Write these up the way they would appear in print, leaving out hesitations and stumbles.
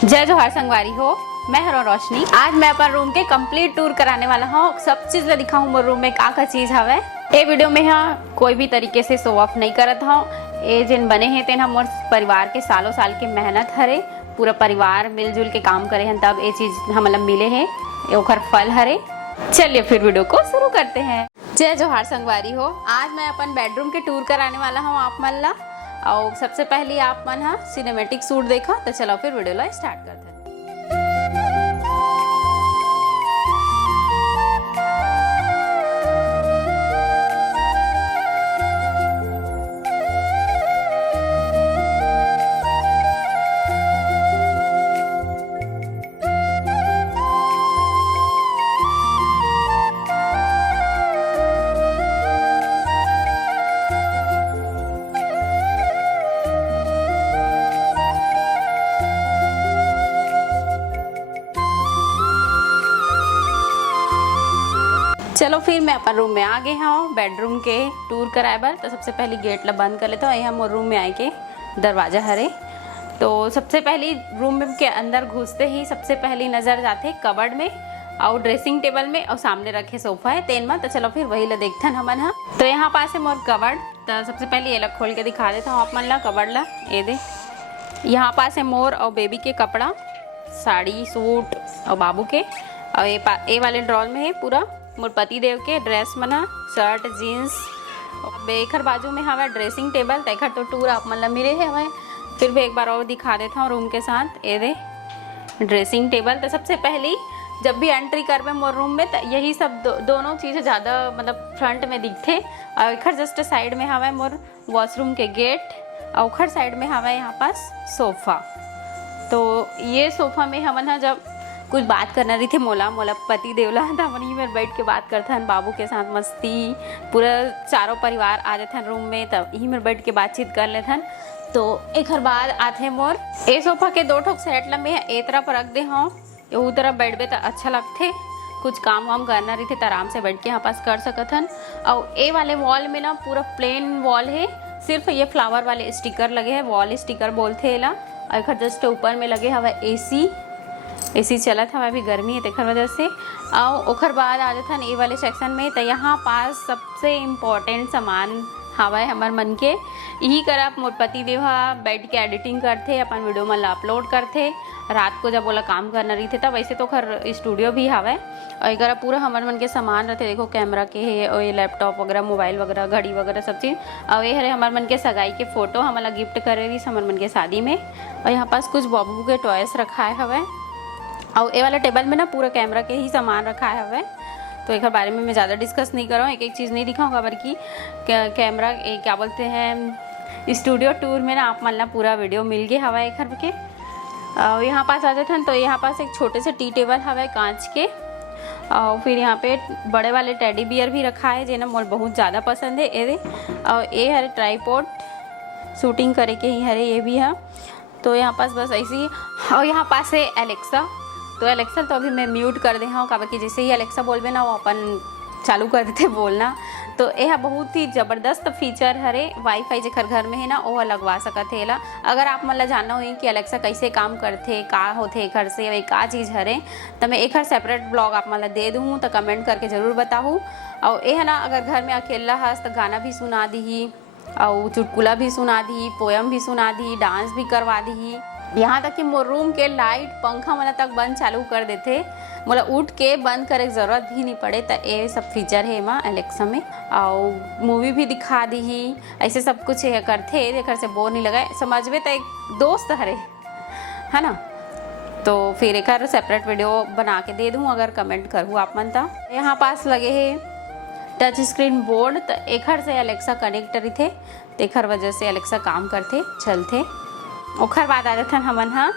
जय जोहार संगवारी हो, मैं हूं रोशनी। आज मैं अपन रूम के कंप्लीट टूर कराने वाला हूँ। सब चीज ला दिखाऊं मोर रूम में का चीज हवे। ए वीडियो में हाँ कोई भी तरीके से शो ऑफ नहीं करत हूँ। ए जिन बने हैं तेन मोर परिवार के सालों साल के मेहनत हरे। पूरा परिवार मिलजुल के काम करे हैं तब ये चीज हमला मिले हैं, ओखर फल हरे। चलिए फिर वीडियो को शुरू करते हैं। जय जोहार संगवारी हो, आज मैं अपन बेडरूम के टूर कराने वाला हूँ आप मन ला। और सबसे पहले आप मन हाँ सिनेमेटिक सूट देखा, तो चलो फिर वीडियो ला स्टार्ट करते हैं। चलो फिर मैं अपन रूम में आ गए हूँ बेडरूम के टूर कराए बर। तो सबसे पहले गेट ला बंद कर लेता हूँ। यहाँ मोर रूम में आए के दरवाजा हरे। तो सबसे पहली रूम के अंदर घुसते ही सबसे पहली नज़र जाते कबर्ड में और ड्रेसिंग टेबल में और सामने रखे सोफा है तेन में। तो चलो फिर वही ला देखते हैं हमन। हाँ तो यहाँ पास है मोर कबर्ड। तो सबसे पहले ये ला खोल के दिखा देता हूँ आप मन ला कबर्ड ला। ये दे यहाँ पास है मोर और बेबी के कपड़ा, साड़ी सूट और बाबू के। और ये वाले ड्रॉर में है पूरा मोर पति देव के ड्रेस मना, शर्ट जीन्स। और बेखर बाजू में हवा ड्रेसिंग टेबल। तेखर तो टूर आप मन ला मिले है हमें। फिर भी एक बार और दिखा देता हूँ रूम के साथ। ये दे ड्रेसिंग टेबल। तो सबसे पहली जब भी एंट्री करबे मोर रूम में तो यही सब दोनों चीज़ें ज़्यादा मतलब फ्रंट में दिखते। और एखर जस्ट साइड में हवा मोर वॉशरूम के गेट और उखर साइड में हवा यहाँ पास सोफ़ा। तो ये सोफ़ा में हमन जब कुछ बात करना रही थे मोला पति देवला था हम यहीं में बैठ के बात करते हैं बाबू के साथ मस्ती। पूरा चारों परिवार आ जाते हैं रूम में, तब यहीं में बैठ के बातचीत कर लेते हैं। तो एक हर बाद आते हैं मोर ए सोफा के दो ठोक सेट लम्बे हैं। ए तरफ रख दे हाँ ये तरफ बैठबे तो अच्छा लगते। कुछ काम वाम करना रही थे तो आराम से बैठ के यहाँ पास कर सकते हैं। और ए वाले वॉल में ना पूरा प्लेन वॉल है, सिर्फ ये फ्लावर वाले स्टिकर लगे हैं, वॉल स्टिकर बोलते ला। और जस्ट ऊपर में लगे हवा एसी चला था, अभी गर्मी है तेखर वजह से। और ओखर बाद आ जाता ये वाले सेक्शन में। तो यहाँ पास सबसे इम्पोर्टेंट सामान हवा है हमार मन के। यही कर आप मोर पति देव बैठ के एडिटिंग करते, अपन वीडियो में अपलोड करते। रात को जब बोला काम करना रही थे तब वैसे तो खर स्टूडियो भी हवा है। और एक पूरा हमार मन के सामान रहते, देखो कैमरा के है और ये लैपटॉप वगैरह, मोबाइल वगैरह, घड़ी वगैरह सब चीज़। और ये हरे हमार मन के सगाई के फ़ोटो हमारा गिफ्ट करे रही हमार मन के शादी में। और यहाँ पास कुछ बाबू के टॉयस रखा है हवा। और ये वाला टेबल में ना पूरा कैमरा के ही सामान रखा है हवा। तो एक बारे में मैं ज़्यादा डिस्कस नहीं कर रहा हूँ, एक चीज़ नहीं दिखाऊंगा बल्कि कैमरा क्या बोलते हैं स्टूडियो टूर में ना आप मन ला पूरा वीडियो मिल गया हवा एक के। और यहाँ पास आ जाते हैं तो यहाँ पास एक छोटे से टी टेबल हवा कांच के। और फिर यहाँ पे बड़े वाले टेडी बियर भी रखा है जिन्हें मोर बहुत ज़्यादा पसंद है ये। और ये हरे ट्राईपॉड शूटिंग करे के ही हरे ये भी है। तो यहाँ पास बस ऐसे ही। और यहाँ पास है एलेक्सा। तो एलेक्सा तो अभी मैं म्यूट कर दे हाँ कि जैसे ही एलेक्सा बोलबे ना वो अपन चालू कर देते बोलना। तो यह बहुत ही ज़बरदस्त फीचर हरे। वाईफाई जेखर घर में है ना वो लगवा सकत है ला। अगर आप मतलब जानना हो कि एलेक्सा कैसे काम करते का होते घर से वही का चीज़ हरे तो मैं एक सेपरेट ब्लॉग आप मतलब दे दूँ तो कमेंट करके ज़रूर बताऊँ। और यह ना अगर घर में अकेला हस तो गाना भी सुना दी और चुटकुला भी सुना दी, पोयम भी सुना दी, डांस भी करवा दी। यहाँ तक कि मोर रूम के लाइट पंखा मतलब तक बंद चालू कर देते, मतलब उठ के बंद करे की ज़रूरत भी नहीं पड़े। तो ये सब फीचर है माँ एलेक्सा में। और मूवी भी दिखा दी ही, ऐसे सब कुछ है करते देखर से बोर नहीं लगा। समझ में तो एक दोस्त हरे है ना। तो फिर एक सेपरेट वीडियो बना के दे दूँ अगर कमेंट करूँ आप मन। था यहाँ पास लगे है टच स्क्रीन बोर्ड। तो एक से एलेक्सा कनेक्ट रही थे तेखर वजह से एलेक्सा काम करते चलते। ओखर बाद आ जाते हमन हाँ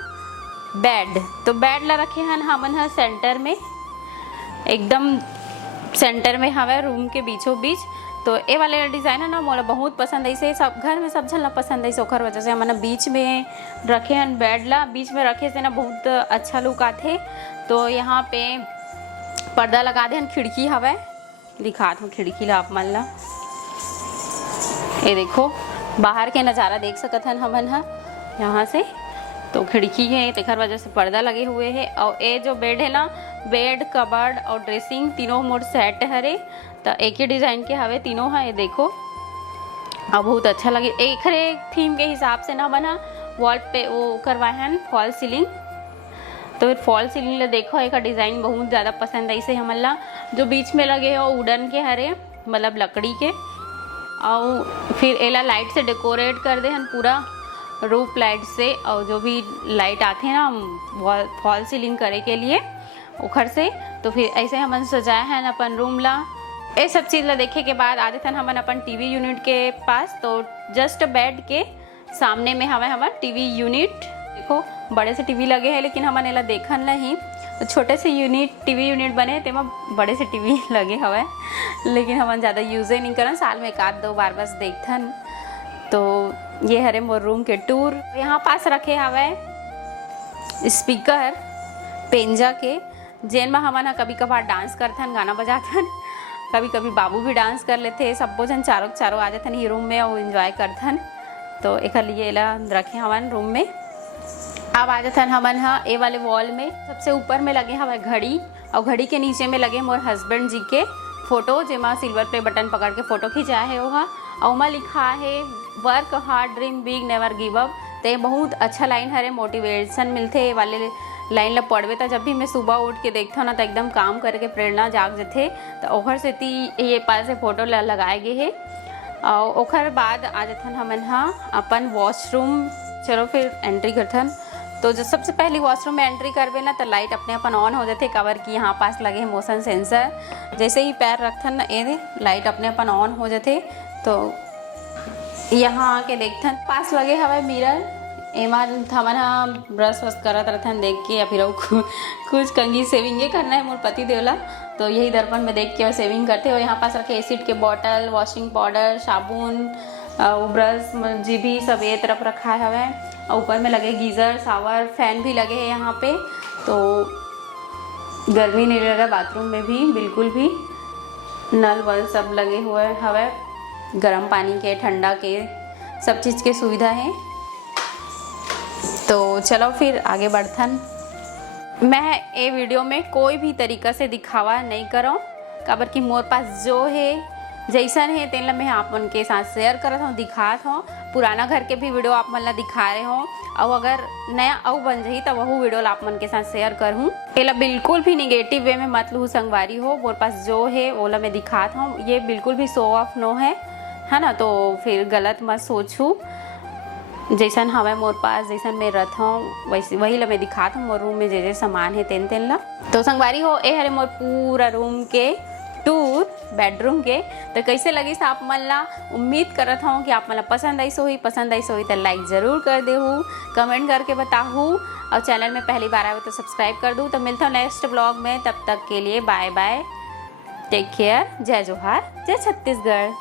बेड। तो बेड ला रखे हैं हमन हाँ सेंटर में, एकदम सेंटर में हवा रूम के बीचों बीच। तो ये वाले डिज़ाइन है ना मोला बहुत पसंद ऐसे, सब घर में सब झलना पसंद है। ओखर वजह से हमन बीच में रखे हैं बेड ला। बीच में रखे से ना बहुत अच्छा लुक आते। तो यहाँ पे पर्दा लगा दे खिड़की हवा, दिखा दूँ खिड़की ला आप मन ला। ये देखो बाहर के नज़ारा देख सकते हैं हमन हाँ यहाँ से। तो खिड़की है तेखर वजह से पर्दा लगे हुए हैं। और ये जो बेड है ना, बेड कबर्ड और ड्रेसिंग तीनों मोर सेट हरे, तो एक ही डिज़ाइन के हवे तीनों है। ये देखो अब बहुत अच्छा लगे। एक थीम के हिसाब से ना बना वॉल पे वो करवाए हैं फॉल सीलिंग। तो फिर फॉल सीलिंग ले देखो एक डिज़ाइन बहुत ज़्यादा पसंद आई से हमला। जो बीच में लगे हो वुडन के हरे, मतलब लकड़ी के। और फिर एला लाइट से डेकोरेट कर दे हन पूरा रूफ लाइट से। और जो भी लाइट आते हैं ना फॉल सीलिंग करे के लिए उखर से, तो फिर ऐसे हमन सजाए हैं अपन रूम ला। ये सब चीज़ ला देखे के बाद आते थे हमन अपन टीवी यूनिट के पास। तो जस्ट बेड के सामने में हमें हमारा टीवी यूनिट देखो बड़े से टीवी लगे हैं, लेकिन हमन एला देखन नहीं। तो छोटे से टीवी यूनिट बने तेमा बड़े से टीवी लगे हवे, लेकिन हमन ज़्यादा यूज़ नहीं करन, साल में 1-2 बार बस देखथन। तो ये हरे मोर रूम के टूर। यहाँ पास रखे हवे स्पीकर पेंजा के, जेन में हमन कभी कभार डांस करथन, गाना बजाथन। कभी कभी बाबू भी डांस कर लेते, सबो जन चारों आ जाथन ही रूम में और एंजॉय करथन। तो एक लिए एला रखे हवन रूम में। अब आ जाथन हमन ए वाले वॉल में सबसे ऊपर में लगे हवे घड़ी, और घड़ी के नीचे में लगे मोर हस्बैंड जी के फोटो, जेमा सिल्वर प्ले बटन पकड़ के फोटो खिंचा है वहाँ। और वहाँ लिखा है work hard dream big never give up. तो बहुत अच्छा लाइन हरे, मोटिवेशन मिलते वाले लाइन ला पढ़वे। तो जब भी मैं सुबह उठ के देखता हूँ ना तो एकदम काम करके प्रेरणा जाग जाते। तो ओखर से ये पास से फोटो लगाए गए है। और ओखर बाद आ जाथन हमन अपन वॉशरूम। चलो फिर एंट्री करथन। तो जो सबसे पहली वॉशरूम में एंट्री करवे ना तो लाइट अपने अपन ऑन हो जाते, कवर की यहाँ पास लगे है मोशन सेंसर। जैसे ही पैर रखथन ना ये लाइट अपने अपन ऑन हो जाते। तो यहाँ आके देखथन पास लगे हवे मिरर, एमा हमन ब्रश वश करत रहथन देख के, या फिर कुछ कंघी सेविंग करना है मोर पति देवला। तो यही दर्पण में देख के सेविंग करते हो। यहाँ पास रखे एसिड के बॉटल, वॉशिंग पाउडर, साबुन, ब्रश जी भी सब ये तरफ रखा है। और ऊपर में लगे गीज़र, शावर, फैन भी लगे हैं यहाँ पे। तो गर्मी नहीं लग रहा बाथरूम में भी बिल्कुल भी। नल वल सब लगे हुए हवे, गर्म पानी के, ठंडा के, सब चीज़ के सुविधा है। तो चलो फिर आगे बढ़थन। मैं ये वीडियो में कोई भी तरीका से दिखावा नहीं करूँ, काबर कि मोर पास जो है जैसन है तेन ला मैं आप मन के साथ शेयर करत हूँ, दिखात हूँ। पुराना घर के भी वीडियो आप मन ला दिखा रहे हो, और अगर नया और बन जाही तो वह वीडियो आप मन के साथ शेयर करूँ। एला बिल्कुल भी निगेटिव वे में मत लूँ संगवारी हो। मोर पास जो है वो ला मैं दिखात हूँ, ये बिल्कुल भी शो ऑफ नो है ना। तो फिर गलत मत सोचूँ। जैसन हवे मोर पास, जैसन मैं रथ हूँ वैसे वही ला मैं दिखात हूँ। मोर रूम में जे सामान है तेन ला। तो संगवारी हो ए हरे मोर पूरा रूम के टूर बेडरूम के। तो कैसे लगी आप मन ला, उम्मीद करत हूँ कि आप मन ला पसंद आई सोही तो लाइक ज़रूर कर देहू, कमेंट करके बताहू, और चैनल में पहली बार आए तो सब्सक्राइब कर दूँ। तो मिलता हूँ नेक्स्ट ब्लॉग में, तब तक के लिए बाय बाय, टेक केयर, जय जोहार, जय छत्तीसगढ़।